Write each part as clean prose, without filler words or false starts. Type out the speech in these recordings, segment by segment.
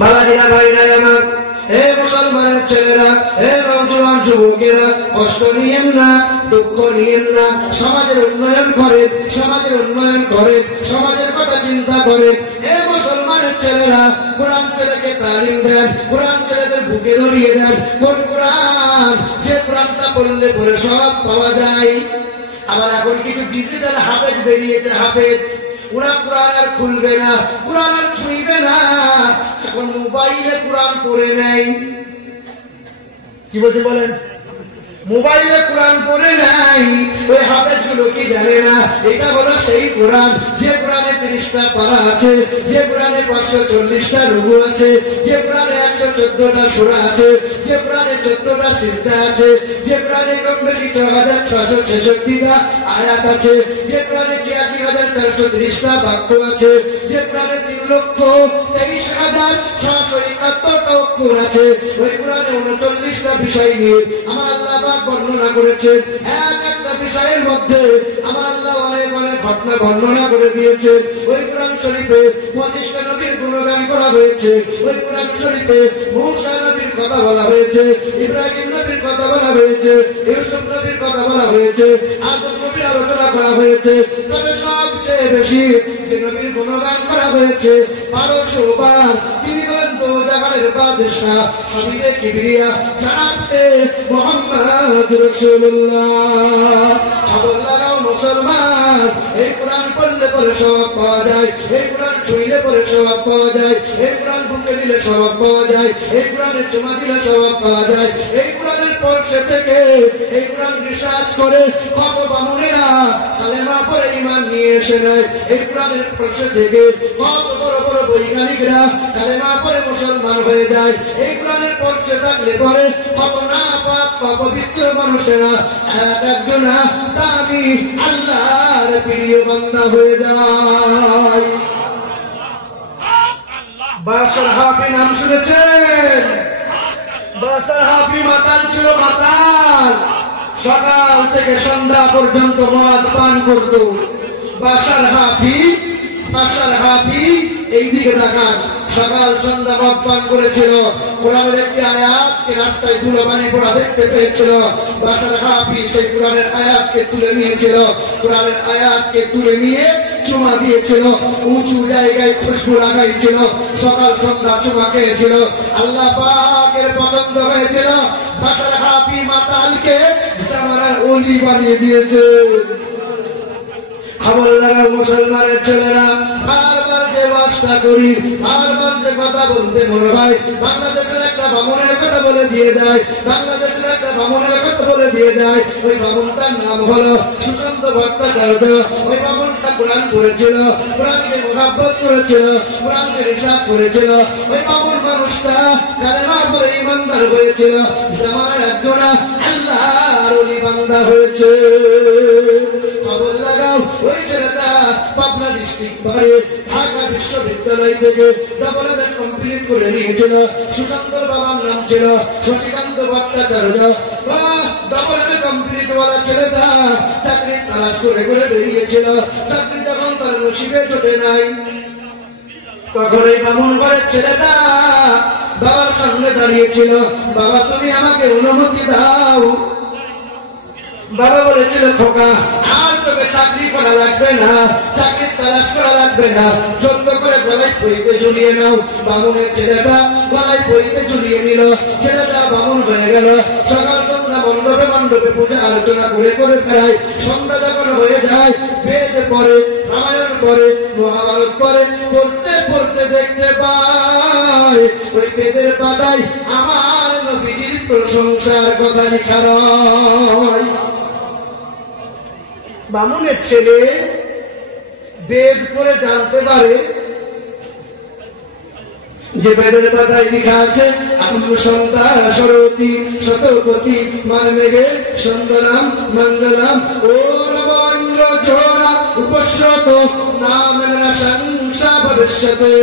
বাবাজিরা, ভাইরা আমার, হে মুসলমানের ছেলেরা, হে নওজোয়ান যুবকেরা, কষ্ট নিয়েন না, দুঃখ নিয়েন না। সমাজের উন্নয়ন করেন, সমাজের উন্নয়ন করেন, সমাজের কথা চিন্তা করেন। হে মুসলমানের ছেলেরা, কোরআন ছেলেকে তালিম দেন, কোরআন ছেলেদের বুকে ধরিয়ে দেন। কোন কোরআন? যে কোরআনটা পড়লে পরে সব পাওয়া যায়। আবার এখন কিছু ডিজিটাল হাফেজ বেরিয়েছে, হাফেজ, ওরা কোরআন আর খুলবে না, কোরআন আর ছুঁইবে না, এখন মোবাইলে কোরআন পড়ে নেয়। কি বলছে বলেন? মোবাইলে কোরআন পড়ে নাই। ওই হাফেজ গুলো কি জানে না এটা হলো সেই কোরআন যে কোরআনে 30টা পারা আছে, যে কোরআনে 540টা রুকু আছে, যে কোরআনে 114টা সূরা আছে, যে কোরআনে 14টা সিজদা আছে, যে কোরআনে কম বেশি 6666টা আয়াত আছে, যে কোরআনে 86430টা বাক্য আছে, যে কোরআনে 3,23,671টা অক্ষর আছে। ওই কোরআনে 39টা বিষয় নিয়ে আমার আল্লাহ বর্ণনা করেছেন। এক একটা বিষয়ের মধ্যে আমার আল্লাহ অনেক অনেক ঘটনা বর্ণনা করে দিয়েছেন। ওই কোরআন শরীফে 25টা নবীর গুণগান করা হয়েছে। ওই কোরআন শরীফে মূসা নবীর কথা বলা হয়েছে, ইব্রাহিম নবীর কথা বলা হয়েছে, ইউসুফ নবীর কথা বলা হয়েছে, আদম নবীর আলোচনা করা হয়েছে। তবে সবচেয়ে বেশি যে নবীর গুণগান করা হয়েছে 1200 বার, তিনি হলেন দো জাহানের বাদশাহ, হাবিবে কিবরিয়া, জানাতে মুহাম্মদ রাসূলুল্লাহ। খবর লাগাও মুসলমান, এই কোরআন পড়লে পরে সওয়াব পাওয়া যায়, এই কোরআন ছুঁইলে পরে সওয়াব পাওয়া যায়, এই কোরআন বুকে দিলে সওয়াব পাওয়া যায়, এই কোরআনে চুমা দিলে সওয়াব পাওয়া যায়। এই কোরআনের পরশে থেকে এই কোরআন রিসার্চ করে কত বামুনেরা কালেমা পড়ে ঈমান নিয়ে এসে নেয়। এই কোরআনের পরশে থেকে কত বড় বড় বৈজ্ঞানিকরা কালেমা পড়ে মুসলমান হয়ে যায়। এই কোরআনের পরশে থাকলে পরে কত না পাক পবিত্র মানুষেরা একজনা দামি আল্লাহর প্রিয় বান্দা হয়ে যায়। বাশার হাফি নাম শুনেছেন? বাশার হাফি মাতাল ছিল, মাতাল। সকাল থেকে সন্ধ্যা পর্যন্ত মদ পান করত। বাশার হাফি, বাশার হাফি এইদিকে তাকান, সকাল সন্ধ্যা মদ পান করেছিল। কোরআনের একটি আয়াতকে রাস্তায় ধুলোবালি পড়া দেখতে পেয়েছিল। বাশার হাফি সেই কোরআনের আয়াতকে তুলে নিয়েছিল, কোরআনের আয়াতকে তুলে নিয়ে চুমা দিয়েছিল, উঁচু জায়গায় খুশবু লাগাইছিল, সকাল সন্ধ্যা চুমা খেয়েছিল। আল্লাহ পাকের পছন্দ হয়েছিল। বাশার হাফি মাতালকে জামানার ওলি বানিয়ে দিয়েছে। খবর লাগাও মুসলমানের ছেলেরা, বারবার যে বাসটা করি, বারবার যে কথা বলতে মনে হয়, বাংলাদেশের একটা বামনের কথা বলে দিয়ে যায়, বাংলাদেশের একটা বামনের কথা বলে দিয়ে যায়। ওই বামনটার নাম হলো সুশান্ত ভট্টাচার্য। ওই বামনটা কোরআন পড়েছিল, কোরআনকে মোহাব্বত করেছিল, কোরআনকে রিসার্চ করেছিল। ওই বামন মানুষটা কালেমা পড়ে ঈমানদার হয়েছিল, জামানার একজনা আল্লাহর ওলি বান্দা হয়েছে। খবর লাগাও, ওই ছেলেটা পাবনা ডিস্ট্রিক্ট পরে ঢাকা বিশ্ববিদ্যালয় থেকে ডাবল এমএ কমপ্লিট করে নিয়েছিল। সুকান্তর বাবার নাম ছিল Shashikanta Bhattacharya. Double MA complete ওয়ালা ছেলেটা চাকরি তালাশ করে করে বেরিয়েছিল। চাকরি যখন তার নসিবে জোটে নাই, তখন এই বামুন ঘরের ছেলেটা বাবার সামনে দাঁড়িয়েছিল, বাবা তুমি আমাকে অনুমতি দাও। বাবা বলেছিল খোকা আর তোকে চাকরি করা লাগবে না, চাকরির তালাশ করা লাগবে না, যত্ন করে গলায় পইতে ঝুলিয়ে নাও। বামুনের ছেলেটা গলায় পইতে ঝুলিয়ে নিল, ছেলেটা বামুন হয়ে গেল। সকাল সন্ধ্যা মণ্ডপে মণ্ডপে পূজা আলোচনা করে করে ফেরায়। সন্ধ্যা যখন হয়ে যায় বেদ পড়ে, রামায়ণ পড়ে, মহাভারত পড়ে, পড়তে পড়তে দেখতে পায় ওই বেদের পাতায় আমার নবীজির প্রশংসার কথা লেখা রয়। বামুনের ছেলে বেদ পড়ে জানতে পারে যে বেদের পাতায় লেখা আছে সন্তা সরতি শতপতি মানমেঘে সন্দনাম মঙ্গলাম ও রবীন্দ্র জোরা উপস্রত নাম সংসা ভবিষ্যতে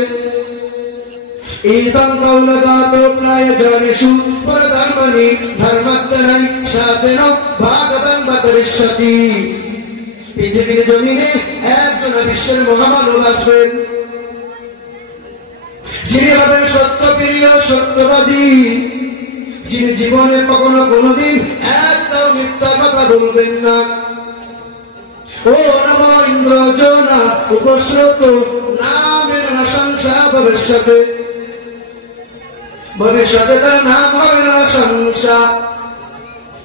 ইদং কৌলদাতো প্রায় জনিষু পরধর্মনি ধর্মত্তরাই সাতেন ভাগবন বতরিষ্যতি। পৃথিবীর জমিনে একজন বিশ্বের মহামানব আসবেন, যিনি হবেন সত্যপ্রিয় সত্যবাদী, যিনি জীবনে কখনো কোনোদিন একটাও মিথ্যা কথা বলবেন না। ও নম ইন্দ্রজনা উপস্রুত নামের প্রশংসা ভবিষ্যতে, ভবিষ্যতে তার নাম হবে না প্রশংসা।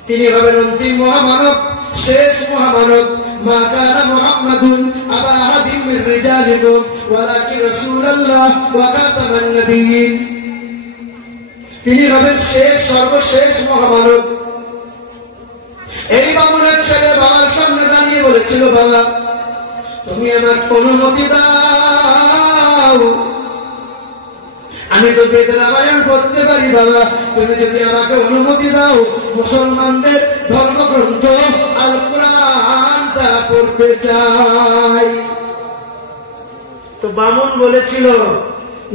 তিনি হবেন অন্তিম মহামানব, শেষ মহামানব। মা কানা মুহাম্মাদুন আবা আহাদিন মিন রিজালিকুম ওয়ালাকিন রাসূলুল্লাহ ওয়া খাতামান নবিয়্যিন। তিনি হবেন শেষ সর্বশেষ মহামানব। এই বামুনের ছেলে বাবার সামনে দাঁড়িয়ে বলেছিল, বাবা তুমি আমাকে অনুমতি দাও, আমি তো বেদের রামায়ণ পড়তে পারি, বাবা তুমি যদি আমাকে অনুমতি দাও মুসলমানদের ধর্মগ্রন্থ আল কুরআনটা পড়তে চাই। তো বামুন বলেছিল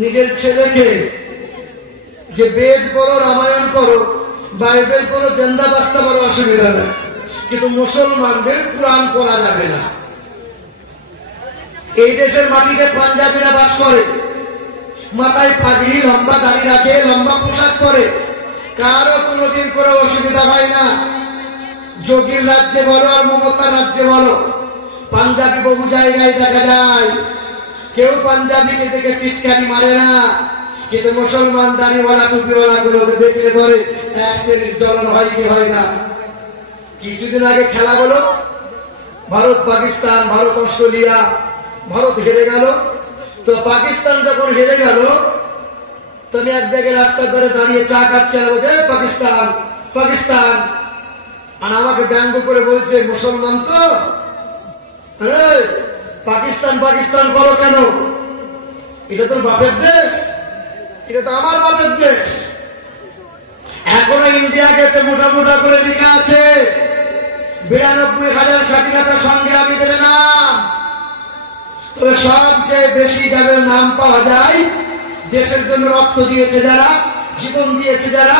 নিজের ছেলেকে যে বেদ পড়ো, রামায়ণ পড়ো, বাইবেল পড়ো, জেন্দা বাস্তা পড়ো, অসুবিধা নেই, কিন্তু মুসলমানদের কোরআন পড়া যাবে না। এই দেশের মাটিতে পাঞ্জাবিরা বাস করে, মাথায় পাগড়ি, লম্বা দাড়ি রাখে, লম্বা পোশাক পরে, কারো কোনোদিন করে অসুবিধা হয় না। যোগীর রাজ্যে বলো আর মমতার রাজ্যে বলো, পাঞ্জাবি বহু জায়গায় দেখা যায়, কেউ পাঞ্জাবিকে দেখে টিটকারি মারে না, কিন্তু মুসলমান দাড়িওয়ালা টুপিওয়ালা গুলোকে দেখলে পরে এক শ্রেণীর জ্বলন হয় কি হয় না। কিছুদিন আগে খেলা হলো ভারত পাকিস্তান, ভারত অস্ট্রেলিয়া, ভারত হেরে গেল। তো পাকিস্তান যখন হেরে গেল, তো আমি এক জায়গায় রাস্তার ধারে দাঁড়িয়ে চা খাচ্ছি, আর বলছে পাকিস্তান পাকিস্তান, আর আমাকে ব্যঙ্গ করে বলছে মুসলমান তো, পাকিস্তান পাকিস্তান বলো কেন? এটা তো বাপের দেশ, এটা তো আমার বাপের দেশ। এখনো ইন্ডিয়া গেটে মোটা মোটা করে লেখা আছে 92,000 স্বাধীনতা সংগ্রামীদের নাম। তবে সবচেয়ে বেশি যাদের নাম পাওয়া যায়, দেশের জন্য রক্ত দিয়েছে যারা, জীবন দিয়েছে যারা,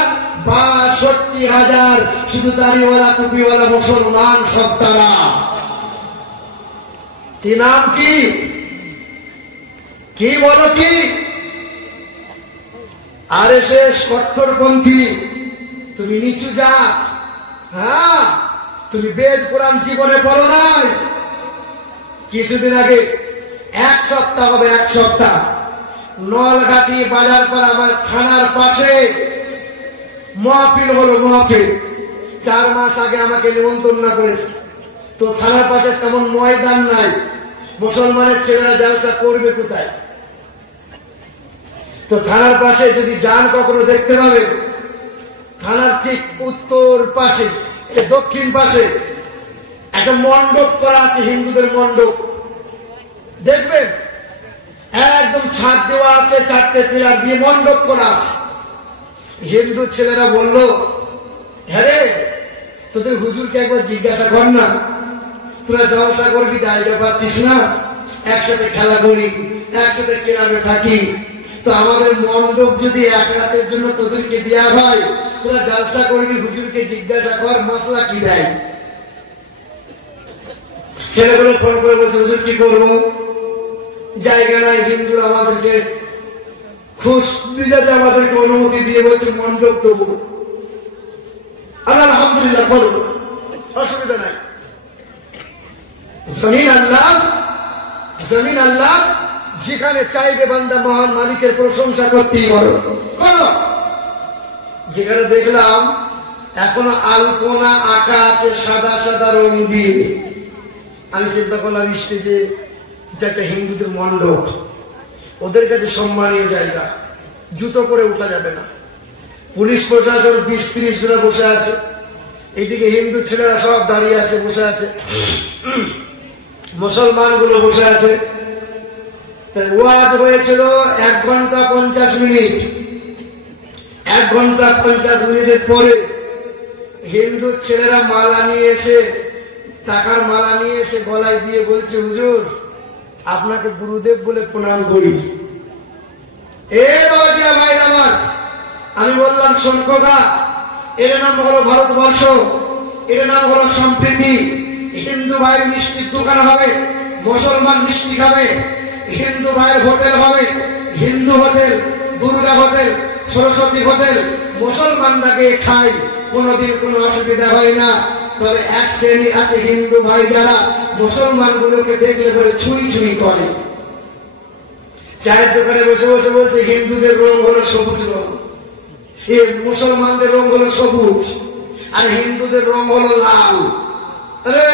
62,000 শুধু দাড়িওয়ালা টুপিওয়ালা মুসলমান, সব তারা। কি নাম? কি কি বলো? কি আরএসএস কট্টরপন্থী, তুমি নিচু জাত। হ্যাঁ, তুমি বেদ কোরআন জীবনে পড়ো নাই। কিছুদিন আগে, এক সপ্তাহ হবে, এক সপ্তাহ, নলঘাটি বাজার পাড়া আমার থানার পাশে মাহফিল হলো। মাহফিল 4 মাস আগে আমাকে নিমন্ত্রণ করেছে। তো থানার পাশে তেমন ময়দান নাই, মুসলমানের ছেলেরা জালসা করবে কোথায়? তো থানার পাশে যদি যান কখনো দেখতে পাবে, থানার ঠিক উত্তর পাশে, দক্ষিণ পাশে একটা মণ্ডপ করা আছে, হিন্দুদের মণ্ডপ দেখবেন, একদম ছাদ দেওয়া আছে, 4টে পিলার দিয়ে মণ্ডপ করা আছে। হিন্দু ছেলেরা বলল, হ্যাঁ রে, তোদের হুজুরকে একবার জিজ্ঞাসা কর না, তোরা জলসা করবি, জায়গা পাচ্ছিস না, একসাথে খেলা করি, একসাথে ক্লাবে থাকি, তো আমাদের মণ্ডপ যদি এক রাতের জন্য তোদেরকে দেওয়া হয়, তোরা জলসা করবি, হুজুরকে জিজ্ঞাসা কর মশলা কি দেয়। ছেলেগুলো ফোন করে বলছে, হুজুর কি করবো, জায়গা নাই, হিন্দুরা আমাদেরকে খুশ বিজাতে আমাদেরকে অনুমতি দিয়ে বলছে মণ্ডপ দেবো। আলহামদুলিল্লাহ, বলো, অসুবিধা নাই। জমিন আল্লাহ, জমিন আল্লাহ, যেখানে চাইবে বান্দা মহান মালিকের প্রশংসা করতেই বলো। যেখানে দেখলাম এখনো আলপনা আঁকা আছে সাদা সাদা রং দিয়ে, আমি চিন্তা করলাম স্টেজে এটা একটা হিন্দুদের মণ্ডপ, ওদের কাছে সম্মানীয় জায়গা, জুতো করে উঠা যাবে না। পুলিশ প্রশাসন 20-30 জন বসে আছে, এইদিকে হিন্দু ছেলেরা সব দাঁড়িয়ে আছে, বসে আছে, মুসলমান গুলো বসে আছে। ওয়াজ হয়েছিল 1 ঘন্টা 50 মিনিট। 1 ঘন্টা 50 মিনিটের পরে হিন্দু ছেলেরা মালা নিয়ে এসে, টাকার মালা নিয়ে এসে গলায় দিয়ে বলছে, হুজুর আপনাকে গুরুদেব বলে প্রণাম করি। এ বাবাজি ভাই আমার, আমি বললাম শোন খোকা, এর নাম হলো ভারতবর্ষ, এর নাম হলো সম্প্রীতি। হিন্দু ভাইয়ের মিষ্টির দোকান হবে, মুসলমান মিষ্টি খাবে, হিন্দু ভাইয়ের হোটেল হবে, Hindu hotel, Durga hotel, Saraswati hotel মুসলমানরাকে খায়, কোনোদিন কোনো অসুবিধা হয় না। তবে এক শ্রেণী আছে হিন্দু ভাই যারা মুসলমান গুলোকে দেখলে পরে ছুঁই ছুঁই করে। চায়ের দোকানে বসে বসে বলছে হিন্দুদের রং হলো সবুজ রং, মুসলমানদের রং হলো সবুজ, আর হিন্দুদের রং হলো লাল। আরে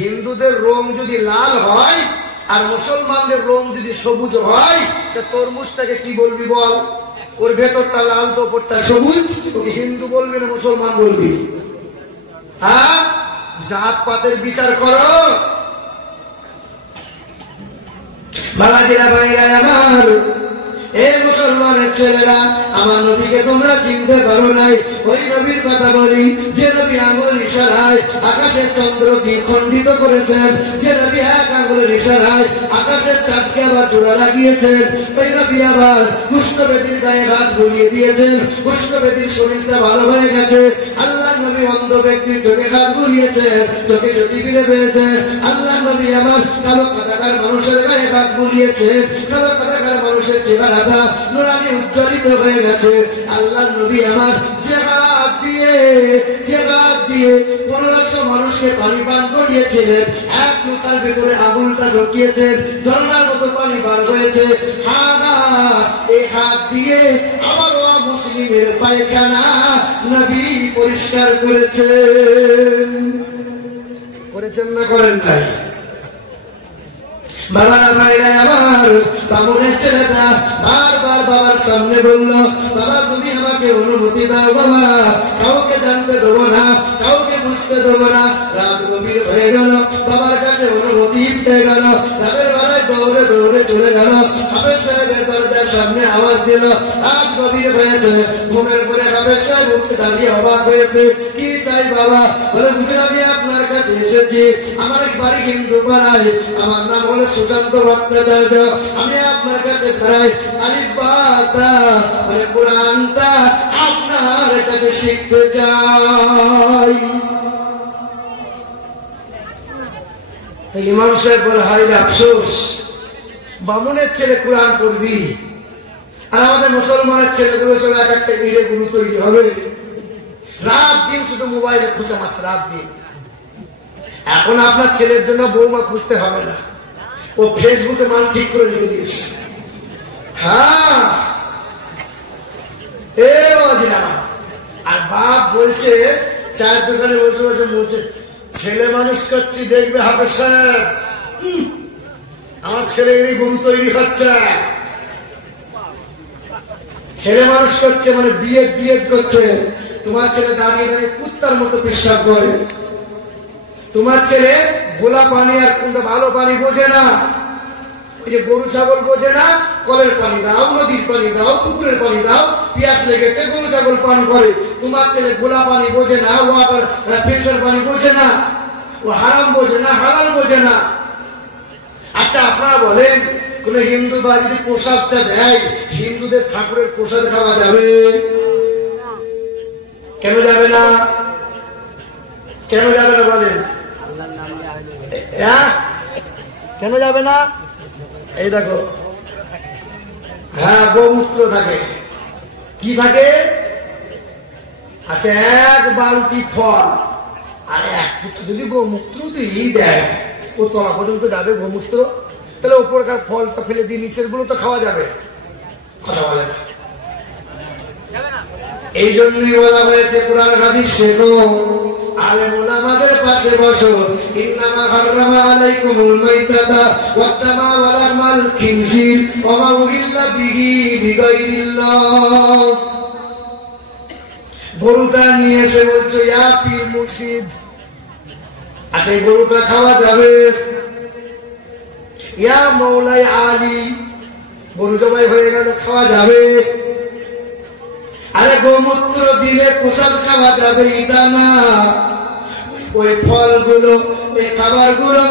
হিন্দুদের রং যদি লাল হয় আর মুসলমানদের রং যদি সবুজ হয়, তা তরমুজটাকে কি বলবি বল? ওর ভেতরটা লাল তো ওপরটা সবুজ, ওকে হিন্দু বলবি না মুসলমান বলবি? হ্যাঁ, জাত পাতের বিচার করো। বাবাজিরা ভাইরা আমার, এ মুসলমানের ছেলেরা, আমার নবীকে তোমরা চিনতে পারো নাই। ওই নবীর কথা বলি যে নবী আঙুল ইশারায় আকাশের চন্দ্র দিয়ে খণ্ডিত করেছেন, যে নবী এক আঙুলের ইশারায় আকাশের চাঁদকে আবার জোড়া লাগিয়েছেন। ওই নবী আবার কুষ্ঠবেদীর গায়ে হাত বুলিয়ে দিয়েছেন, কুষ্ঠবেদীর শরীরটা ভালো হয়ে গেছে। আল্লাহ নবী অন্ধ ব্যক্তির চোখে হাত বুলিয়েছেন, চোখে যদি ফিরে পেয়েছেন। আল্লাহ নবী আমার কালো কাটাকার মানুষের গায়ে হাত বুলিয়েছেন, কালো কাটাকার মানুষের চেহারা নুরানি উজ্জ্বলিত হয়ে গেছে। আল্লাহ নবী আমার যে হাত দিয়ে 1500 মানুষকে পানি পান করিয়েছিলেন, এক লোটার ভেতরে আগুনটা ঢুকিয়েছেন, ঝর্ণার মতো পানি বার হয়েছে। এই হাত দিয়ে আবারও মুসলিমের পায়খানা নবী পরিষ্কার করেছেন না করেন নাই? বাবারা ভাইরা আমার, বামুনের ছেলেটা বারবার বাবার সামনে বলল, বাবা তুমি আমাকে অনুমতি দাও, বাবা কাউকে জানতে দেবো না, কাউকে বুঝতে দেবো না। রাত গভীর হয়ে গেল, বাবার কাছে অনুমতি পেয়ে গেল, রাতের বেলায় দৌড়ে দৌড়ে চলে গেল। হাফেজ সাহেবের দরজার সামনে আওয়াজ দিল, রাত গভীর হয়েছে। ঘুমের করে হাফেজ সাহেব উঠতে দাঁড়িয়ে অবাক হয়েছে। কি চাই বাবা? বলে হুজুর আমি আপনার কাছে এসেছি, আমার বাড়ি হিন্দু পাড়ায়, আমার নাম হলো সুশান্ত ভট্টাচার্য। আমি আপনার কাছে প্রায় আলিফ বা তা মানে কোরআনটা আপনার কাছে শিখতে চাই। ইমাম সাহেব বলে হায় আফসোস, বামুনের ছেলে কোরআন পড়বি আর আমাদের মুসলমানের ছেলেগুলো সব এক একটা ইরে গুরু তৈরি হবে। রাত দিন শুধু মোবাইলে খোঁজা মাছ, রাত দিন। এখন আপনার ছেলের জন্য বৌমা খুঁজতে হবে না, ও ফেসবুকে মাল ঠিক করে রেখে দিয়েছে। হ্যাঁ, আর বাপ বলছে চায়ের দোকানে বসে বসে বলছে ছেলে মানুষ করছি, দেখবে হাফেজ সাহেব আমার ছেলে গরু তৈরি হচ্ছে। ছেলে মানুষ করছে মানে বিয়ে করছে। তোমার ছেলে দাঁড়িয়ে দাঁড়িয়ে কুত্তার মতো পেশাব করে। তোমার ছেলে গোলা পানি আর কোনটা ভালো পানি বোঝে না। ওই যে গরু ছাগল বোঝে না, কলের পানি দাও, নদীর পানি দাও, পুকুরের পানি দাও, পিয়াস লেগেছে গরু ছাগল পান করে। তোমার ছেলে গোলা পানি বোঝে না, ওয়াটার ফিল্টার পানি বোঝে না, ও হারাম বোঝে না, হালাল বোঝে না। আচ্ছা আপনারা বলেন, কোন হিন্দু বা যদি প্রসাদটা দেয়, হিন্দুদের ঠাকুরের প্রসাদ খাওয়া যাবে? কেন যাবে না? কেন যাবে না বলেন? কেন যাবে না? এই দেখো, হ্যাঁ গোমূত্র থাকে। কি থাকে? আচ্ছা এক বালতি ফল আর এক ফুট যদি গোমূত্র দিয়ে দেয়, ও তলা পর্যন্ত যাবে গোমূত্র, তাহলে ওপরকার ফলটা ফেলে দিয়ে নিচের গুলো তো খাওয়া যাবে? কথা বলে না। এই জন্যই বলা হয়েছে কোরআন হাদিস শেখো, আলেম উলামাদের পাশে বসো। ইন্নামা হারামা আলাইকুমুল মাইতাতা ওয়াদ-দামা ওয়াল লাহমাল খিনজির ওয়া মা উহিল্লা বিহি বিগাইরিল্লাহ। গরুটা নিয়ে এসে বলছো ইয়া পীর মুর্শিদ, আচ্ছা এই গরুটা খাওয়া যাবে? ইয়া মৌলাই আলী, গরু জবাই হয়ে গেল, খাওয়া যাবে? আরে গোমূত্র দিলে প্রসাদ খাওয়া যাবে এটা না। ওই ফলগুলো, ওই খাবারগুলো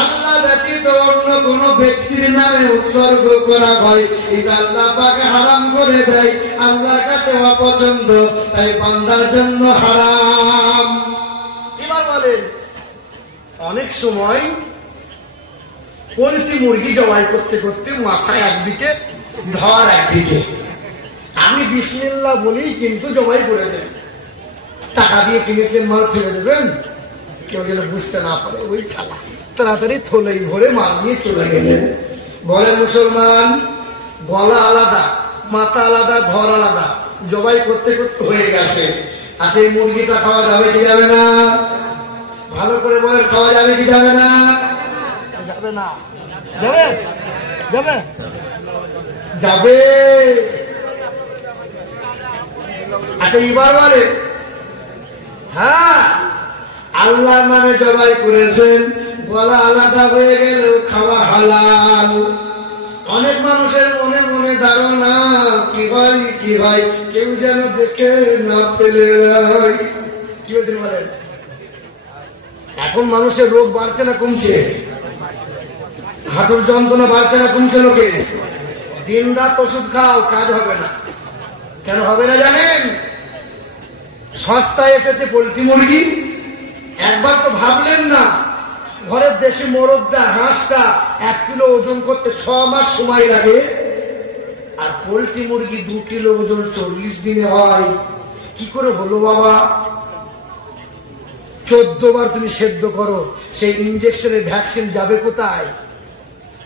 আল্লাহ ব্যতীত অন্য কোন ব্যক্তির নামে উৎসর্গ করা হয়, এটা আল্লাহ পাকে হারাম করে দেয়। আল্লাহর কাছে অপছন্দ, তাই বান্দার জন্য হারাম। এবার বলেন, অনেক সময় পোল্ট্রি মুরগি জবাই করতে করতে মাথা একদিকে ধর একদিকে, আমি বিসমিল্লাহ বলেই কিন্তু জবাই করেছেন। টাকা দিয়ে কিনেছেন, মাল ফেলে দেবেন, কেউ যেন বুঝতে না পারে, ওই চালা তাড়াতাড়ি থলেই ভরে মাল নিয়ে চলে গেলেন। বলে মুসলমান, গলা আলাদা, মাথা আলাদা, ধর আলাদা, জবাই করতে করতে হয়ে গেছে। আচ্ছা, এই মুরগিটা খাওয়া যাবে কি যাবে না? ভালো করে বলে, খাওয়া যাবে কি যাবে না? যাবে না। যাবে যাবে যাবে। আচ্ছা, এবার বলে, হ্যাঁ আল্লাহর নামে জবাই করেছেন, গলা আলাদা হয়ে গেলেও খাওয়া হালাল। অনেক মানুষের মনে মনে ধারণা, কি ভাই কেউ যেন দেখে না ফেলে। কি বলছেন বলেন? এখন মানুষের রোগ বাড়ছে না কমছে? হাঁটুর যন্ত্রণা বাড়ছে না কমছে? লোকে দিন রাত ওষুধ খাও, কাজ হবে না। কেন হবে না জানেন? সস্তায় এসেছে পোল্ট্রি মুরগি। একবার তো ভাবলেন না, ঘরের দেশি মোরগটা, হাঁসটা 1 কিলো ওজন করতে 6 মাস সময় লাগে, আর পোল্ট্রি মুরগি 2 কিলো ওজন 40 দিনে হয়। কি করে হলো বাবা? 14 বার তুমি সেদ্ধ করো, সেই ইঞ্জেকশনের ভ্যাকসিন যাবে কোথায়?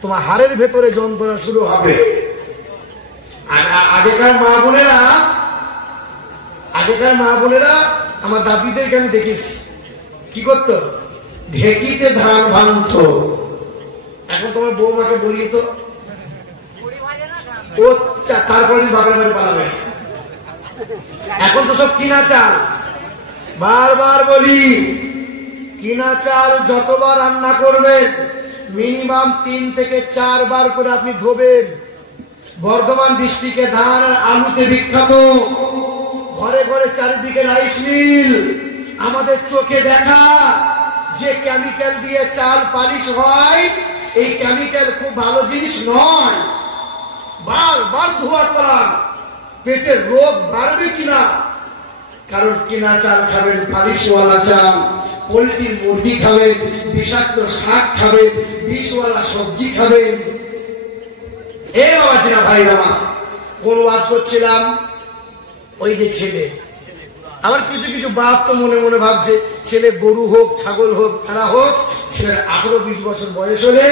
তোমার হাড়ের ভেতরে যন্ত্রণা শুরু হবে। আর আগেকার মা বোনেরা আমার দাদিদেরকে আমি দেখেছি, কি করতো? ঢেকিতে ধান ভাঙতো। এখন তোমার বৌমাকে বলি তো, ও তারপরে বাপের বাড়ি পালাবে। এখন তো সব কিনা চাল। বারবার বলি, কিনা চাল যতবার রান্না করবেন মিনিমাম 3 থেকে 4 বার করে আপনি ধোবেন। বর্ধমান ডিস্ট্রিক্টে ধান আর আলুতে বিখ্যাত, ঘরে ঘরে চারিদিকে রাইস মিল। আমাদের চোখে দেখা যে কেমিক্যাল দিয়ে চাল পালিশ হয়, এই কেমিক্যাল খুব ভালো জিনিস নয়। বারবার ধোয়ার পর পেটের রোগ বাড়বে কিনা? কারণ কিনা চাল খাবেন, পালিশওয়ালা চাল। পোল্ট্রির মুরগি খাবেন, বিষাক্ত শাক খাবেন, বিষওয়ালা সবজি খাবেন। এ বাবাজিরা, ভাইরা, কোন ওয়াজ করছিলাম? ওই যে ছেলে, আবার কিছু কিছু বাপ তো মনে মনে ভাবছে ছেলে গরু হোক, ছাগল হোক, তারা হোক, ছেলের 18-20 বছর বয়স হলে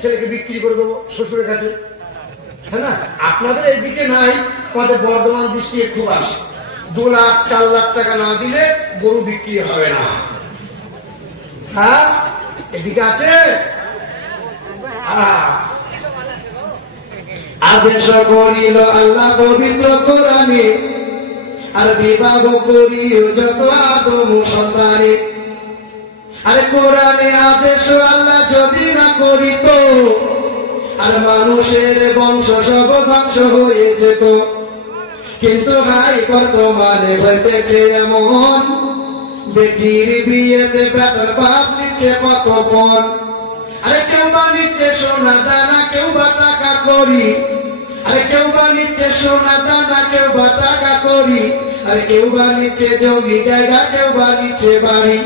ছেলেকে বিক্রি করে দেবো শ্বশুরের কাছে। হ্যাঁ না? আপনাদের এইদিকে নাই, আমাদের বর্ধমান ডিস্ট্রিক্টে খুব আসে। 2 লাখ 4 লাখ টাকা না দিলে গরু বিক্রি হবে না। হ্যাঁ, এদিকে আছে। আদেশ করিল আল্লাহ পবিত্র কোরআনে, আর বিবাহ করিও যত আদম সন্তানে। আরে কোরআনে আদেশ আল্লাহ যদি না করিত, আর মানুষের বংশ সব ধ্বংস হয়ে যেত। কিন্তু ভাই বর্তমানে হইতেছে এমন, বেটির বিয়েতে বেটার বাপ নিচ্ছে কত পণ। আরে কেউ বা নিচ্ছে সোনা দানা, কেউ বা টাকা করি। আরে কেউ বা নিচ্ছে সোনা দানা, কেউ বা টাকা করি। আরে কেউ বা নিচ্ছে জমি জায়গা, কেউ বা নিচ্ছে বাড়ি।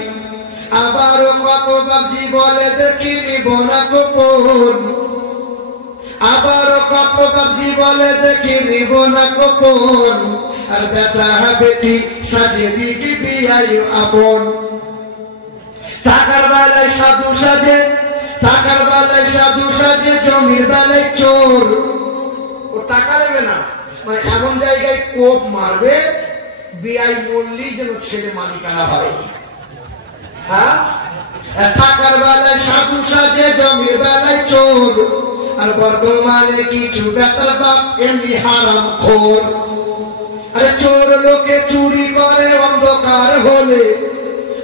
আবারও কত বাবজি বলে দেখি নিব না গোপন। আবারও কত বাবজি বলে দেখি নিব না গোপন। আর বেটা বেটি সাজিয়ে দিবি বিয়াই আপন। টাকার বেলায় সাধু সাজে, টাকার বেলায় সাধু সাজে, জমির বেলায় চোর। ও টাকা নেবে না, মানে এমন জায়গায় কোপ মারবে বিয়াই মল্লি যেন ছেলে মালিকানা হয়। হ্যাঁ, টাকার বেলায় সাধু সাজে, জমির বেলায় চোর। আর বর্তমানে কিছু বেটার বাপ এমনি হারাম খোর। আরে চোর লোকে চুরি করে অন্ধকার হলে,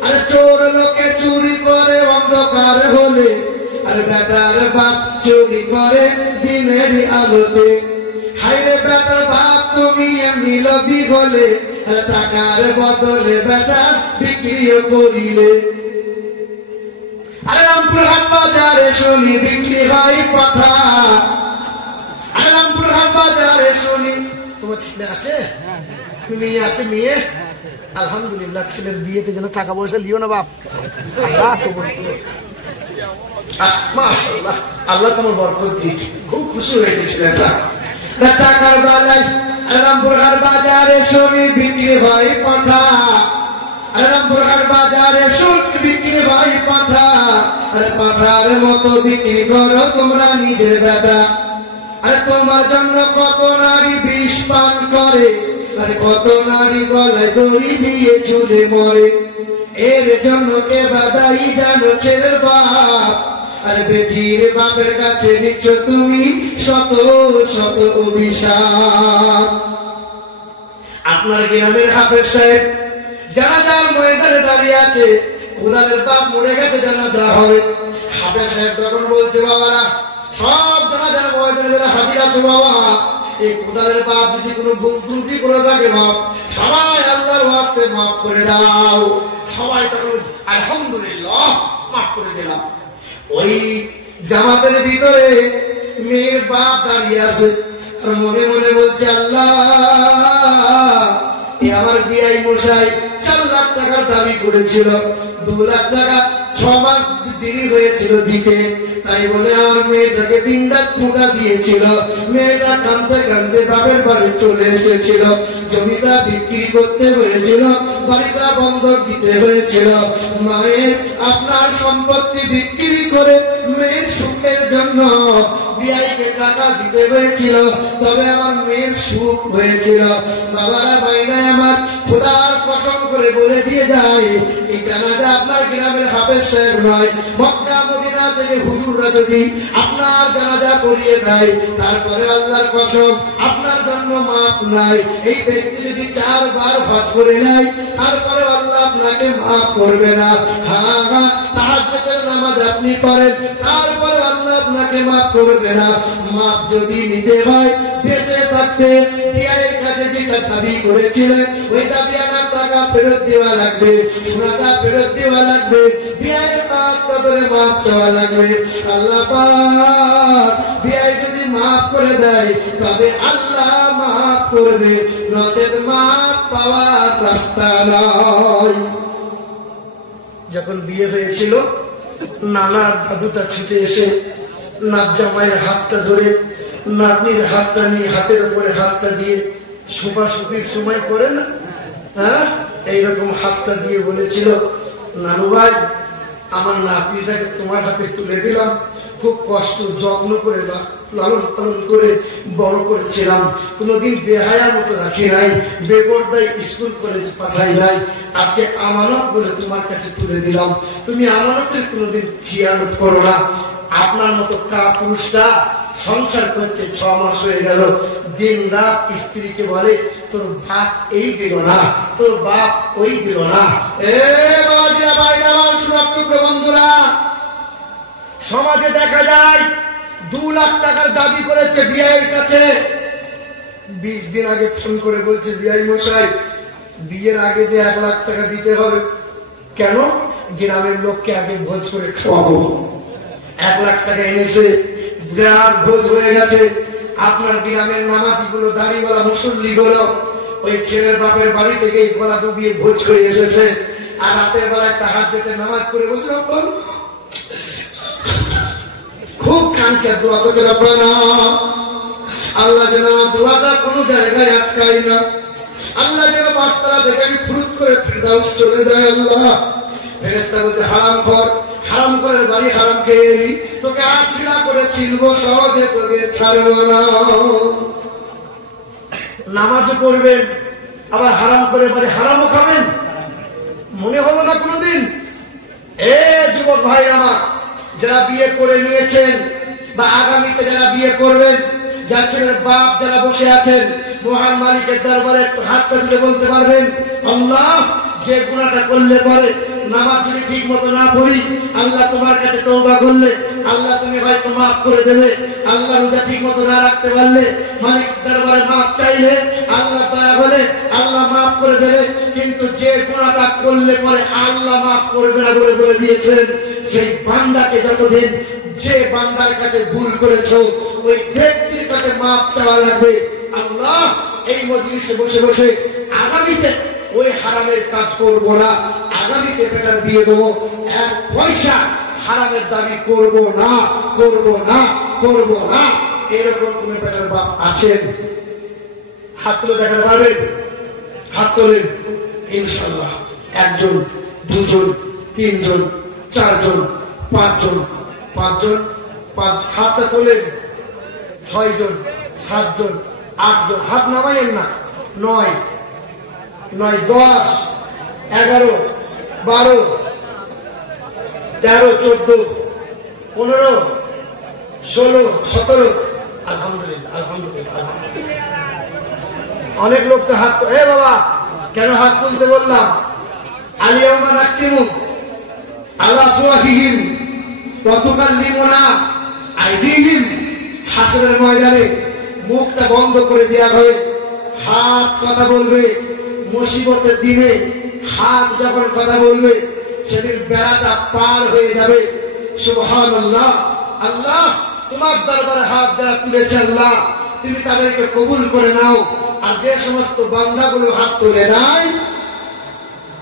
আরে চোর লোকে চুরি করে অন্ধকার হলে। আর বেটার বাপ চুরি করে দিনের আলোতে। হাইরে বেটার বাপ তুমি এমনি লোভী হলে, টাকার বদলে বেটা বিক্রিও করিলে। আরে রামপুর হাট বাজারে শুনি বিক্রি হয় পাঠা। আরে রামপুর হাট বাজারে শুনি। তোমার ছেলে আছে? মেয়ে আছে? মেয়ে আলহামদুলিল্লাহ, ছেলের বিয়েতে যেন টাকা পয়সা লিও না বাপ। মাশাআল্লাহ, আল্লাহ তোমার বরকত দিক। খুব খুশি হয়ে গেছিল। টাকার বেলায় রামপুরহাট বাজারে সোনি বিক্রি হয় পাঠা, রামপুরহাট বাজারে সোনি বিক্রি হয় পাঠা, আরে পাঠার মতো বিক্রি করো তোমরা নিজের বেটা। আর তোমার জন্য কত নারী বিষ পান করে, আর কত নারী গলায় দড়ি দিয়ে ঝুলে মরে। এর জন্য কে বাদাই জানো ছেলের বাপ, আর বেটির বাপের কাছে নিচ্ছ তুমি শত শত অভিশাপ। আপনার গ্রামের হাফেজ সাহেব জানাজার ময়দানে দাঁড়িয়ে আছে, কোদালের বাপ মরে গেছে, জানাজা হবে। হাফেজ সাহেব তখন বলছে, বাবারা সব জানাজার ময়দানে যারা হাজির আছে, বাবা এই কোদালের বাপ যদি কোনো ভুল ত্রুটি করে থাকে বাপ, সবাই আল্লাহর ওয়াস্তে মাফ করে দাও। সবাই তখন আলহামদুলিল্লাহ মাফ করে দিলাম। ওই জামাতের ভিতরে মেয়ের বাপ দাঁড়িয়ে আছে, আর মনে মনে বলছে, আল্লাহ আমার বিআই মশাই 4 লাখ টাকার দাবি করেছিল, 2 লাখ টাকা 6 মাস দেরি হয়েছিল দিতে, তাই বলে আমার মেয়েটাকে 3 লাখ টাকা দিয়েছিল। মেয়েটা কাঁদতে কাঁদতে বাপের বাড়ি চলে এসেছিল, জমিটা বিক্রি করতে হয়েছিল, বাড়িটা বন্ধক দিতে হয়েছিল। মায়ের আপনার সম্পত্তি বিক্রি করে মেয়ের সুখের জন্য বিআইকে টাকা দিতে হয়েছিল, তবে আমার মেয়ের সুখ হয়েছিল। বাবারা মাইনায় আমার খোদার কসম করে বলে দিয়ে যায়, এই জানাজা আপনার গ্রামের হাফেজ সাহেব নয়, মক্কা মদিনা থেকে হুজুররা যদি আপনার জানাজা পড়িয়ে দেয়, তারপরে আল্লাহর কসম আপনার জন্য মাফ নাই। এই ব্যক্তি যদি 4 বার হজ করে নেয়, তারপরে আল্লাহ আপনাকে মাফ করবে না। হ্যাঁ হ্যাঁ, তাহাজ্জুদের নামাজ আপনি পড়েন, তারপরে আল্লাহ আপনাকে মাফ করবে না। মাফ যদি নিতে হয়, বেঁচে থাকতে বিআইয়ের কাছে যেটা দাবি করেছিলেন, ওই দাবি আনার টাকা ফেরত দেওয়া লাগবে, সোনাটা ফেরত দেওয়া লাগবে, বিআইয়ের হাত ধরে মাফ চাওয়া লাগবে। আল্লাহ পাক বিআই যদি মাফ করে দেয়, তবে আল্লাহ মাফ করবে, নচেত মাফ পাওয়ার রাস্তা নয়। যখন বিয়ে হয়েছিল, নানার দাদুটা ছুটে এসে নাত জামাইয়ের হাতটা ধরে নাতনির হাতটা নিয়ে হাতের উপরে হাতটা দিয়ে সুপাসুপির সময় করে না, হ্যাঁ এইরকম হাতটা দিয়ে বলেছিল, নানু ভাই আমার নাতনিটাকে তোমার হাতে তুলে দিলাম, খুব কষ্ট যত্ন করে লালন পালন করে বড় করেছিলাম, কোনোদিন বেহায়ার মতো রাখি নাই, বেপরদায় স্কুল কলেজে পাঠাই নাই, আজকে আমানত বলে তোমার কাছে তুলে দিলাম, তুমি আমানতের কোনোদিন খিয়ানত করো না। আপনার মতো পুরুষটা সংসার করছে 6 মাস হয়ে গেল, দিন রাত স্ত্রীকে বলে তোর বাপ এই দিল না, তোর বাপ ওই দিল না। বন্ধুরা, সমাজে দেখা যায় 2 লাখ টাকার দাবি করেছে বিআইয়ের কাছে, 20 দিন আগে ফোন করে বলছে, বিআই মশাই বিয়ের আগে যে 1 লাখ টাকা দিতে হবে। কেন? গ্রামের লোককে আগে ভোজ করে খাওয়াবো। 1 লাখ টাকা এনেছে, বিরাট ভোজ হয়ে গেছে। আপনার গ্রামের নামাজি গুলো, দাড়িওয়ালা মুসল্লি গুলো ওই ছেলের বাপের বাড়ি থেকে গলা ডুবিয়ে ভোজ করে এসেছে, আর রাতের বেলায় তাহাজ্জুদে নামাজ পড়ে বলছে, খুব কাঁদছে, দোয়া করতে না, আল্লাহ যেন আমার দোয়াটা কোনো জায়গায় আটকাই না, আল্লাহ যেন 5 তলা থেকে আমি ফুরুত করে ফেরদাউস চলে যায়। আল্লাহ ফেরেশতা বলতে, হারাম খর, হারাম করে বাড়ি হারাম খেয়ে এলি, তোকে আছড়া করে ছিলব, সহজে তোকে ছাড়ব না। নামাজও করবেন, আবার হারাম করে বাড়ি হারামও খাবেন, মনে হলো না কোনোদিন? এ যুবক ভাই আমার, যারা বিয়ে করে নিয়েছেন বা আগামীতে যারা বিয়ে করবেন, যার ছেলের বাপ যারা বসে আছেন, মহান মালিকের দরবারে হাতটা তুলে বলতে পারবেন, আল্লাহ যে গুনাহটা করলে পরে নামাজ যদি ঠিক মতো না পড়ি, আল্লাহ তোমার কাছে তওবা করলে আল্লাহ তুমি হয়তো মাফ করে দেবে। আল্লাহ রোজা ঠিক মতো না রাখতে পারলে, মালিক দরবারে মাফ চাইলে, আল্লাহ দয়া হলে আল্লাহ মাফ করে দেবে। কিন্তু যে গুনাহটা করলে পরে আল্লাহ মাফ করবে না বলে বলে দিয়েছেন, সেই বান্দাকে যতদিন যে বান্দার কাছে ভুল করেছো, ওই ব্যক্তির কাছে মাফ চাওয়া লাগবে। আল্লাহ এই মজলিসে বসে বসে আগামীতে ওই হারামের কাজ করবো না, আগামীতে বেটার বিয়ে দেবো, 1 পয়সা হারামের দাবি করব না, করব না, করব না, এরকম কোন পেটের বাপ আছেন? হাত তুলে দেখাতে পারবেন? হাত তোলেন। ইনশাআল্লাহ একজন, দুজন, তিনজন, চারজন, পাঁচজন, পাঁচজন, হাতটা তোলেন। 6 জন, 7 জন, 8 জন, হাত নামাইয়েন না। 9, 9, 10, 11, 12, 13, 14, 15, 16, 17। আলহামদুলিল্লাহ, আলহামদুলিল্লাহ। অনেক লোক তো হাত, এ বাবা কেন হাত তুলতে বললাম? আলিয়াউমা নাকতিমু আলা আফওয়াহিহিম ওয়া তুকাল্লিমুনা আইদিহিম। হাসরের ময়দানে মুখটা বন্ধ করে দেওয়া হবে, হাত কথা বলবে। মুসিবতের দিনে হাত যখন কথা বলবে, সেদিন বেড়াটা পার হয়ে যাবে। সুবহানাল্লাহ। আল্লাহ, তোমার দরবারে হাত যারা তুলেছে, আল্লাহ তুমি তাদেরকে কবুল করে নাও। আর যে সমস্ত বান্দাগুলো হাত তুলে নাই,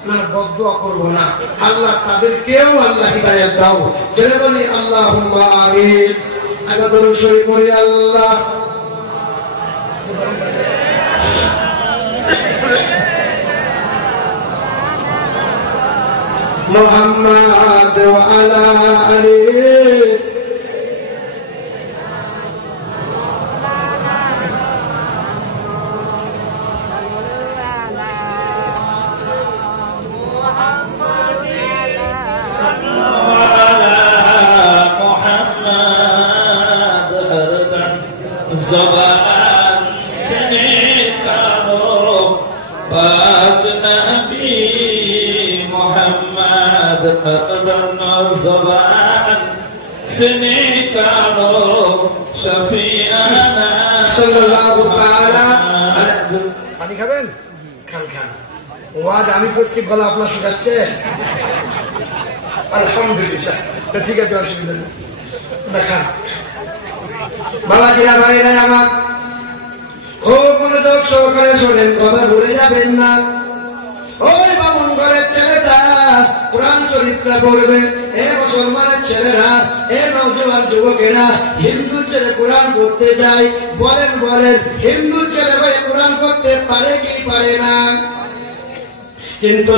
না বদদুয়া করবো না, আল্লাহ তাদেরকেও আল্লাহ হিদায়াত দাও। জেনে বলি আল্লাহুম্মা আমিন। আগে দরুদ শরীফ পড়ি। আল্লাহ মুহাম্মাদ ওয়া আলা আলিহি ज़बान से निकालो पाक नबी मोहम्मद ज़बान से निकालो शफीआना সাল্লাল্লাহু তাআলা। পানি খাবেন? খান খান। ওয়াজ আমি করছি, গলা আপনার শুকাচ্ছে? আলহামদুলিল্লাহ, ঠিক আছে, অসুবিধা নেই। দেখান বাবাজিরা, ভাইরা আমার, খুব মনোযোগ সহকারে শোনেন, কথা ভুলে যাবেন না। ওই বামুন ঘরের ছেলেটা কোরআন শরীফটা পড়বে। এ মুসলমানের ছেলেরা, এ নওজোয়ান যুবকেরা, হিন্দু ছেলে কোরআন পড়তে যায়। বলেন বলেন, হিন্দু ছেলে ভাই কোরআন পড়তে পারে কি পারে না? কিন্তু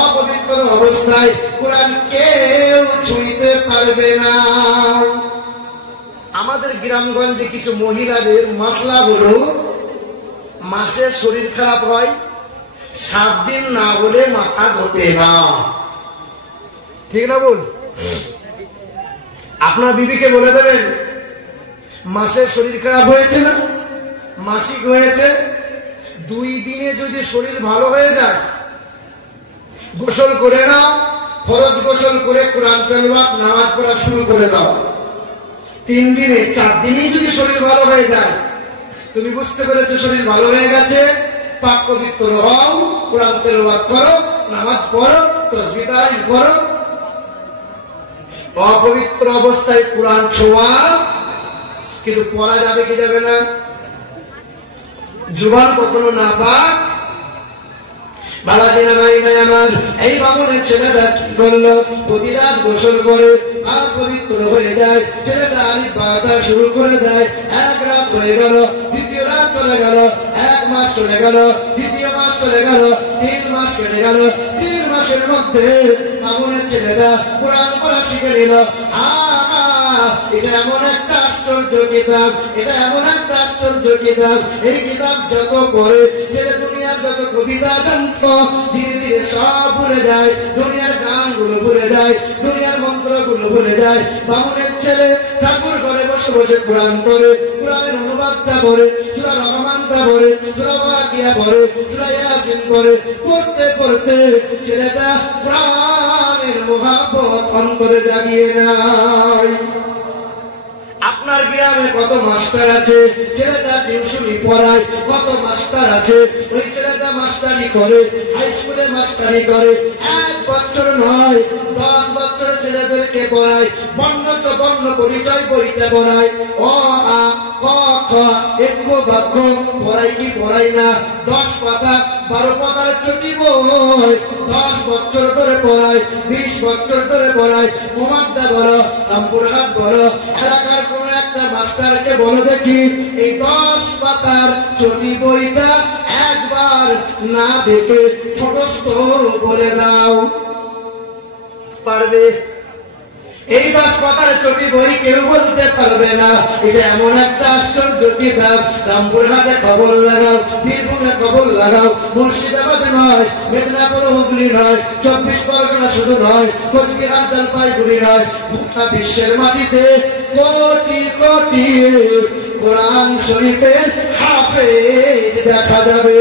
অপবিত্র অবস্থায় কোরআন কেউ ছুঁইতে পারবে না। আমাদের গ্রামগঞ্জে কিছু মহিলাদের মাসলা হলো, মাসে শরীর খারাপ হয়, 7 দিন না হলে মাথা ধোবে না। ঠিক না বল? আপনার বিবিকে বলে দেবেন, মাসে শরীর খারাপ হয়েছে না, মাসিক হয়েছে, 2 দিনে যদি শরীর ভালো হয়ে যায়, গোসল করে নাও, ফরজ গোসল করে কোরআন তেলাওয়াত নামাজ পড়া শুরু করে দাও। 3 দিনে 4 দিনেই যদি শরীর ভালো হয়ে যায়, তুমি বুঝতে পেরেছো শরীর ভালো হয়ে গেছে, পাক পবিত্র হও, কোরআন তেলাওয়াত করো, নামাজ পড়ো, তাসবিহ তাহলিল করো। অপবিত্র অবস্থায় কোরআন ছোঁয়া কিন্তু পড়া যাবে কি যাবে না? জুবান কখনো না পাক। বাবাজিরা, ভাইরা আমার, এই বামুনের ছেলেটা কি করলো? প্রতি রাত গোসল করে পাক পবিত্র হয়ে যায়, ছেলেটা আলিফ বাতা শুরু করে দেয়। 1 রাত হয়ে গেল, 2য় রাত চলে গেল, 1 মাস চলে গেল, 2য় মাস চলে গেল, 3 মাস কেটে গেল। 3 মাসের মধ্যে বামুনের ছেলেটা কোরআন পড়া শিখে নিল। এটা এমন একটা আশ্চর্য কিতাব, এটা এমন একটা আশ্চর্য কিতাব। এই কিতাব যত পড়ে ছেলে দুনিয়ার যত কবিতা গ্রন্থ ধীরে ধীরে সব ভুলে যায়, দুনিয়ার গানগুলো ভুলে যায়, দুনিয়ার মন্ত্রগুলো ভুলে যায়। বামুনের ছেলে ঠাকুর ঘরে বসে বসে কোরআন পড়ে, কোরআনের অনুবাদটা পড়ে, সূরা রহমানটা পড়ে, সূরা ওয়াকিয়া পড়ে, সূরা ইয়াসিন পড়ে। পড়তে পড়তে ছেলেটা কোরআনের মহব্বত অন্তরে জাগিয়ে নাই। আপনার গ্রামে কত মাস্টার আছে, ছেলেটা টিউশনি পড়ায়, কত মাস্টার আছে, ওই ছেলেটা মাস্টারি করে, হাই স্কুলে মাস্টারি করে। 1 বছর নয়, 10 বছর ছেলেদেরকে পড়ায়, বর্ণ তো বর্ণ পরিচয় বইতে পড়ায়, অ আ ক খ এক বাক্য পড়াই কি পড়াই না, 10 পাতা 12 পাতার চটি বই 10 বছর ধরে পড়ায়, 20 বছর ধরে পড়ায়। মোমাড্ডা বলো, রামপুরহাট বলো, এলাকার কোন একটা মাস্টারকে বলো দেখি এই 10 পাতার চটি বইটা একবার না দেখে ছোটস্থ বলে দাও। পারবে? এই 10 পাতার চটি বই কেউ বলতে পারবে না। এটা এমন একটা আশ্চর্য কিতাব। রামপুরহাটে খবর লাগাও, বীরভূমে খবর লাগাও, মুর্শিদাবাদে নয়, মেদিনীপুর হুগলি নয়, 24 পরগনা শুধু নয়, কোচবিহার জলপাইগুড়ি নয়, গোটা বিশ্বের মাটিতে কোটি কোটি কোরআন শরীফের হাফেজ দেখা যাবে।